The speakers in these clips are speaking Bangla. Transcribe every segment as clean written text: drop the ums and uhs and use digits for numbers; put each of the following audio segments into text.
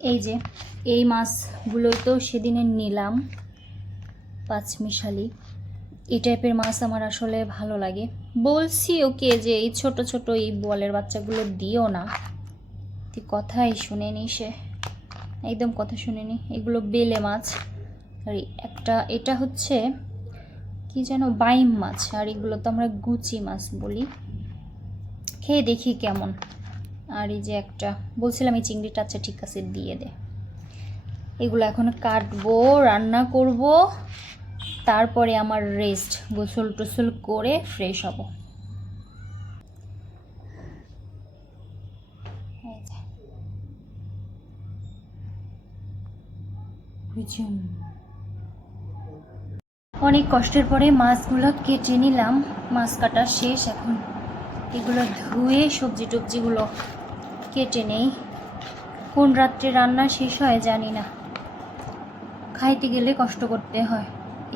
এই যে এই মাছগুলোই তো সেদিনে নিলাম, পাঁচমিশালি। এই টাইপের মাছ আমার আসলে ভালো লাগে। বলছি ওকে যে এই ছোট ছোট এই বলের বাচ্চাগুলো দিও না, তুই কথাই শুনেনি, সে একদম কথা শুনেনি। এগুলো বেলে মাছ, আর এটা হচ্ছে কি যেন বাইম মাছ, আর এগুলো তো আমরা গুচি মাছ বলি। খেয়ে দেখি কেমন। আর এই যে একটা বলছিলাম এই চিংড়িটা, আচ্ছা ঠিক আছে দিয়ে দে। এগুলো এখন কাটবো, রান্না করব, তারপরে আমার রেস্ট, গোসল টোসল করে ফ্রেশ হব। অনেক কষ্টের পরে মাছগুলো কেটে নিলাম, মাছ কাটা শেষ। এখন এগুলো ধুয়ে সবজি টবজিগুলো কেটে নেই। কোন রাত্রে রান্না শেষ হয় জানি না, খাইতে গেলে কষ্ট করতে হয়।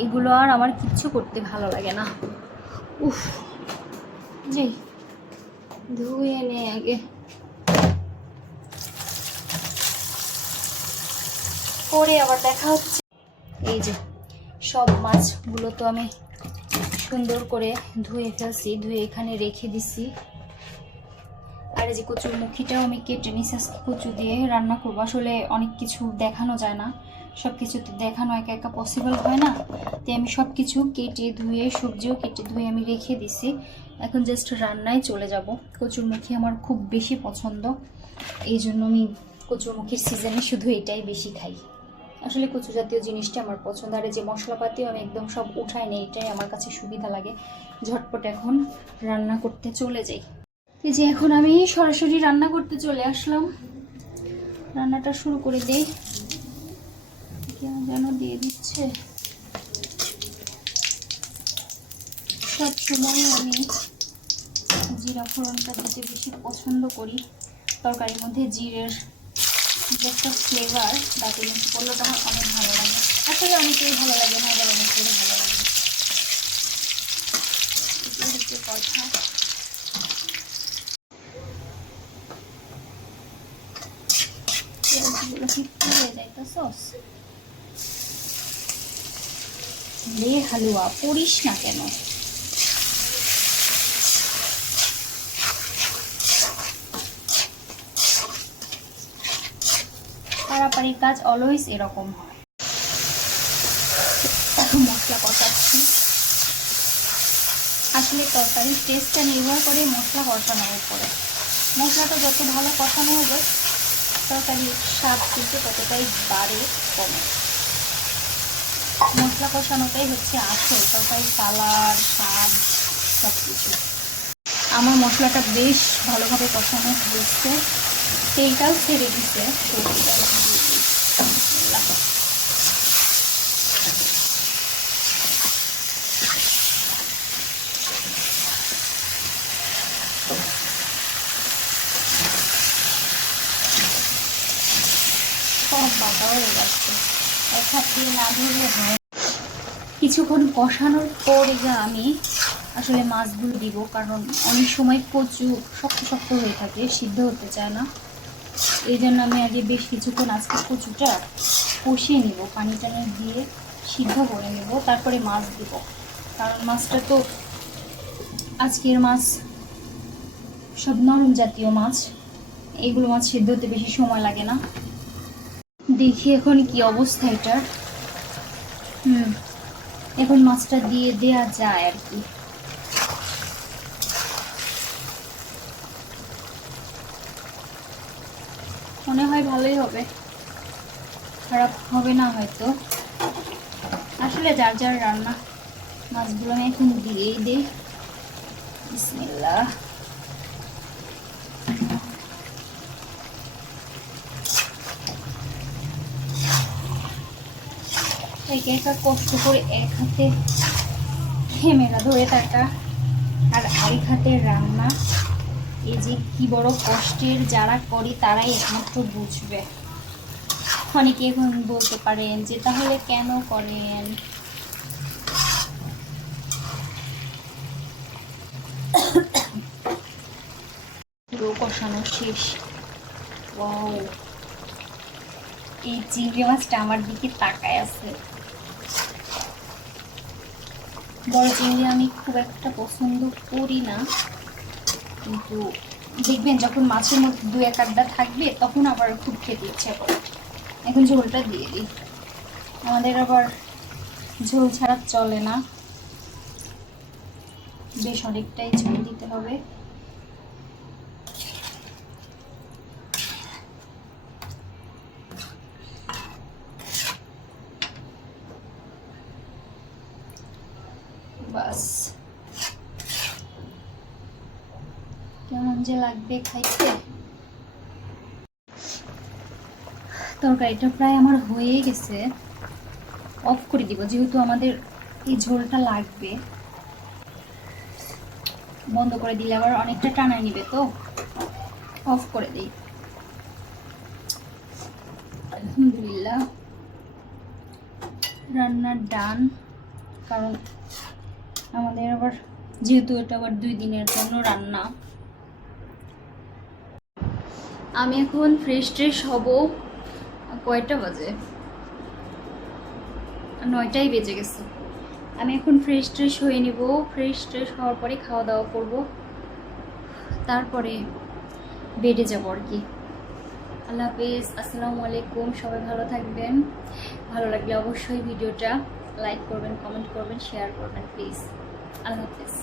এগুলো আর আমার কিচ্ছু করতে ভালো লাগে না। উফ, যে ধুয়ে নে আগে, পরে আবার দেখা হচ্ছে। এই যে সব মাছগুলো তো আমি সুন্দর করে ধুয়ে ফেলছি, ধুয়ে এখানে রেখে দিছি। আর এই যে কচুর মুখিটাও আমি কেটে নিছি, কচু দিয়ে রান্না করবো। আসলে অনেক কিছু দেখানো যায় না, সব কিছু তো দেখানো একা একা পসিবল হয় না, তাই আমি সব কিছু কেটে ধুয়ে, সবজিও কেটে ধুয়ে আমি রেখে দিছি। এখন জাস্ট রান্নায় চলে যাব। কচুর মুখি আমার খুব বেশি পছন্দ, এই জন্য আমি কচুর মুখির সিজনে শুধু এটাই বেশি খাই। আসলে কচু জাতীয় জিনিসটা আমার পছন্দ। আর এই যে মশলাপাতিও আমি একদম সব উঠাই নেই, এটাই আমার কাছে সুবিধা লাগে। ঝটপট এখন রান্না করতে চলে যাই। এই যে এখন আমি সরাসরি রান্না করতে চলে আসলাম, রান্নাটা শুরু করে দেই। কেন যেন দিয়ে দিচ্ছে, সব সময় আমি জিরা ফোড়নটা দিতে বেশি পছন্দ করি। তরকারির মধ্যে জিরের যে একটা ফ্লেভার তাতে মিক্স করলে তো আমার অনেক ভালো লাগে। আসলে অনেকেই ভালো লাগে না, আবার অনেকেই ভালো লাগে, এটা হচ্ছে কথা। পেঁয়াজগুলো কি পুড়ে যাইতেছস রে? হালুয়া পড়িস না কেন? পারাপারি কাজ অলওয়েজ এরকম হয়। মশলা কষাচ্ছি, আসলে তরকারির টেস্টটা নির্ভর করে মশলা কষানোর উপরে। মশলাটা যত ভালো কষানো হবে তরকারির স্বাদ কিন্তু ততটাই বাড়ে কমে। মশলা কষানোটাই হচ্ছে আসল তরকারির কালার, স্বাদ, সব কিছু। আমার মশলাটা বেশ ভালোভাবে কষানো হয়েছে, তেলটাও ছেড়ে দিচ্ছে। সব বাঁকা হয়ে যাচ্ছে, এক হাত দিয়ে না ধরলে হয়। কিছুক্ষণ কষানোর পরে আমি আসলে মাছগুলো দিব, কারণ অনেক সময় কচু শক্ত শক্ত হয়ে থাকে, সিদ্ধ হতে চায় না। এই জন্য আমি আগে বেশ কিছুক্ষণ আজকে কচুটা কষিয়ে নেব, পানি টানি দিয়ে সিদ্ধ করে নেব, তারপরে মাছ দিব। কারণ মাছটা তো আজকের মাছ সব নরম জাতীয় মাছ, এগুলো মাছ সিদ্ধ হতে বেশি সময় লাগে না। দেখি এখন কি অবস্থা এটার। এখন মাছটা দিয়ে দেয়া যায় আর কি। মনে হয় ভালোই হবে, খারাপ হবে না হয়তো। আসলে যার যার রান্না। মাছগুলো আমি এখন দিয়েই দিই। বিসমিল্লাহ। একা একা কষ্ট করে এক হাতে ক্যামেরা ধরে থাকা আর আরেক হাতের রান্না, এই যে কি বড় কষ্টের, যারা করি তারাই একমাত্র বুঝবে। অনেকে এখন বলতে পারেন যে তাহলে কেন করেন। পুরো কষানো শেষ। ওয়াও, এই চিংড়ি মাছটা আমার দিকে তাকায় আছে। বড় চিংড়ি আমি খুব একটা পছন্দ করি না, কিন্তু দেখবেন যখন মাছের মধ্যে 2-1 আড্ডা থাকবে তখন আবার খুব খেতে ইচ্ছে করে। এখন ঝোলটা দিয়ে দিই, আমাদের আবার ঝোল ছাড়া চলে না, বেশ অনেকটাই ঝোল দিতে হবে। বাস, কেমন যে লাগবে খাইতে। তরকারিটা প্রায় আমার হয়ে গেছে, অফ করে দিব, যেহেতু আমাদের এই ঝোলটা লাগবে। বন্ধ করে দিলে আবার অনেকটা টানায় নিবে, তো অফ করে দিই। আলহামদুলিল্লাহ, রান্নার ডান। কারণ আমাদের আবার যেহেতু এটা আবার 2 দিনের জন্য রান্না। আমি এখন ফ্রেশ ট্রেশ হব। কয়টা বাজে? 9টাই বেজে গেছে। আমি এখন ফ্রেশ ট্রেশ হয়ে নিব, ফ্রেশ ট্রেশ হওয়ার পরে খাওয়া দাওয়া করব, তারপরে বেডে যাবো আর কি। আল্লাহ হাফেজ, আসসালামু আলাইকুম। সবাই ভালো থাকবেন। ভালো লাগলে অবশ্যই ভিডিওটা লাইক করবেন, কমেন্ট করবেন, শেয়ার করবেন প্লিজ। আল্লাহ হাফেজ।